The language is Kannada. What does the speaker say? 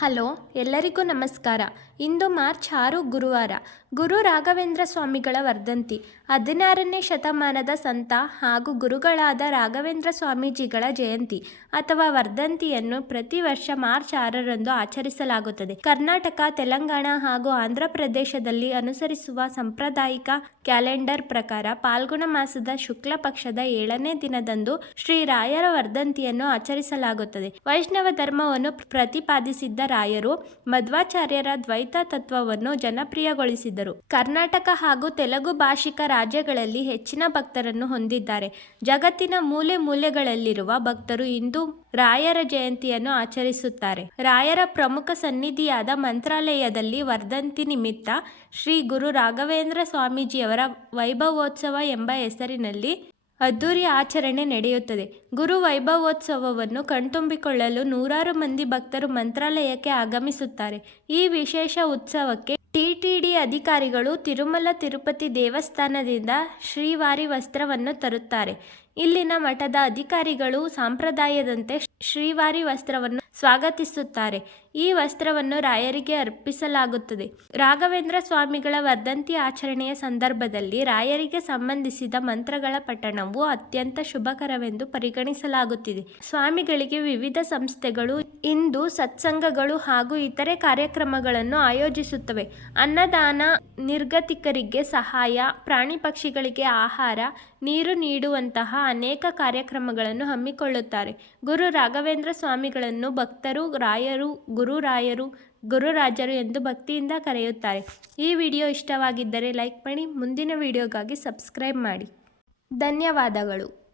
ಹಲೋ, ಎಲ್ಲರಿಗೂ ನಮಸ್ಕಾರ. ಇಂದು ಮಾರ್ಚ್ ಆರು ಗುರುವಾರ. ಗುರು ರಾಘವೇಂದ್ರ ಸ್ವಾಮಿಗಳ ವರ್ಧಂತಿ. ಹದಿನಾರನೇ ಶತಮಾನದ ಸಂತ ಹಾಗೂ ಗುರುಗಳಾದ ರಾಘವೇಂದ್ರ ಸ್ವಾಮೀಜಿಗಳ ಜಯಂತಿ ಅಥವಾ ವರ್ಧಂತಿಯನ್ನು ಪ್ರತಿ ವರ್ಷ ಮಾರ್ಚ್ ಆರರಂದು ಆಚರಿಸಲಾಗುತ್ತದೆ. ಕರ್ನಾಟಕ, ತೆಲಂಗಾಣ ಹಾಗೂ ಆಂಧ್ರ ಪ್ರದೇಶದಲ್ಲಿ ಅನುಸರಿಸುವ ಸಾಂಪ್ರದಾಯಿಕ ಕ್ಯಾಲೆಂಡರ್ ಪ್ರಕಾರ ಪಾಲ್ಗುಣ ಮಾಸದ ಶುಕ್ಲ ಪಕ್ಷದ ಏಳನೇ ದಿನದಂದು ಶ್ರೀ ರಾಯರ ವರ್ಧಂತಿಯನ್ನು ಆಚರಿಸಲಾಗುತ್ತದೆ. ವೈಷ್ಣವ ಧರ್ಮವನ್ನು ಪ್ರತಿಪಾದಿಸಿದ್ದ ರಾಯರು ಮಧ್ವಾಚಾರ್ಯರ ದ್ವೈತ ತತ್ವವನ್ನು ಜನಪ್ರಿಯಗೊಳಿಸಿದರು. ಕರ್ನಾಟಕ ಹಾಗೂ ತೆಲುಗು ಭಾಷಿಕ ರಾಜ್ಯಗಳಲ್ಲಿ ಹೆಚ್ಚಿನ ಭಕ್ತರನ್ನು ಹೊಂದಿದ್ದಾರೆ. ಜಗತ್ತಿನ ಮೂಲೆ ಮೂಲೆಗಳಲ್ಲಿರುವ ಭಕ್ತರು ಇಂದು ರಾಯರ ಜಯಂತಿಯನ್ನು ಆಚರಿಸುತ್ತಾರೆ. ರಾಯರ ಪ್ರಮುಖ ಸನ್ನಿಧಿಯಾದ ಮಂತ್ರಾಲಯದಲ್ಲಿ ವರ್ಧಂತಿ ನಿಮಿತ್ತ ಶ್ರೀ ಗುರು ರಾಘವೇಂದ್ರ ಸ್ವಾಮೀಜಿಯವರ ವೈಭವೋತ್ಸವ ಎಂಬ ಹೆಸರಿನಲ್ಲಿ ಅದ್ದೂರಿ ಆಚರಣೆ ನಡೆಯುತ್ತದೆ. ಗುರು ವೈಭವೋತ್ಸವವನ್ನು ಕಣ್ತುಂಬಿಕೊಳ್ಳಲು ನೂರಾರು ಮಂದಿ ಭಕ್ತರು ಮಂತ್ರಾಲಯಕ್ಕೆ ಆಗಮಿಸುತ್ತಾರೆ. ಈ ವಿಶೇಷ ಉತ್ಸವಕ್ಕೆ ಟಿಟಿಡಿ ಅಧಿಕಾರಿಗಳು ತಿರುಮಲ ತಿರುಪತಿ ದೇವಸ್ಥಾನದಿಂದ ಶ್ರೀವಾರಿ ವಸ್ತ್ರವನ್ನು ತರುತ್ತಾರೆ. ಇಲ್ಲಿನ ಮಠದ ಅಧಿಕಾರಿಗಳು ಸಂಪ್ರದಾಯದಂತೆ ಶ್ರೀವಾರಿ ವಸ್ತ್ರವನ್ನು ಸ್ವಾಗತಿಸುತ್ತಾರೆ. ಈ ವಸ್ತ್ರವನ್ನು ರಾಯರಿಗೆ ಅರ್ಪಿಸಲಾಗುತ್ತದೆ. ರಾಘವೇಂದ್ರ ಸ್ವಾಮಿಗಳ ವರ್ಧಂತಿ ಆಚರಣೆಯ ಸಂದರ್ಭದಲ್ಲಿ ರಾಯರಿಗೆ ಸಂಬಂಧಿಸಿದ ಮಂತ್ರಗಳ ಪಠಣವು ಅತ್ಯಂತ ಶುಭಕರವೆಂದು ಪರಿಗಣಿಸಲಾಗುತ್ತಿದೆ. ಸ್ವಾಮಿಗಳಿಗೆ ವಿವಿಧ ಸಂಸ್ಥೆಗಳು ಇಂದು ಸತ್ಸಂಗಗಳು ಹಾಗೂ ಇತರೆ ಕಾರ್ಯಕ್ರಮಗಳನ್ನು ಆಯೋಜಿಸುತ್ತವೆ. ಅನ್ನದಾನ ನಿರ್ಗತಿಕರಿಗೆ ಸಹಾಯ, ಪ್ರಾಣಿ ಪಕ್ಷಿಗಳಿಗೆ ಆಹಾರ, ನೀರು ನೀಡುವಂತಹ ಅನೇಕ ಕಾರ್ಯಕ್ರಮಗಳನ್ನು ಹಮ್ಮಿಕೊಳ್ಳುತ್ತಾರೆ. ಗುರು ರಾಘವೇಂದ್ರ ಸ್ವಾಮಿಗಳನ್ನು ಭಕ್ತರು, ರಾಯರು ಗುರುರಾಯರು ಗುರುರಾಜರು ಎಂದು ಭಕ್ತಿಯಿಂದ ಕರೆಯುತ್ತಾರೆ. ಈ ವಿಡಿಯೋ ಇಷ್ಟವಾಗಿದ್ದರೆ ಲೈಕ್ ಮಾಡಿ, ಮುಂದಿನ ವಿಡಿಯೋಗಾಗಿ ಸಬ್ಸ್ಕ್ರೈಬ್ ಮಾಡಿ. ಧನ್ಯವಾದಗಳು.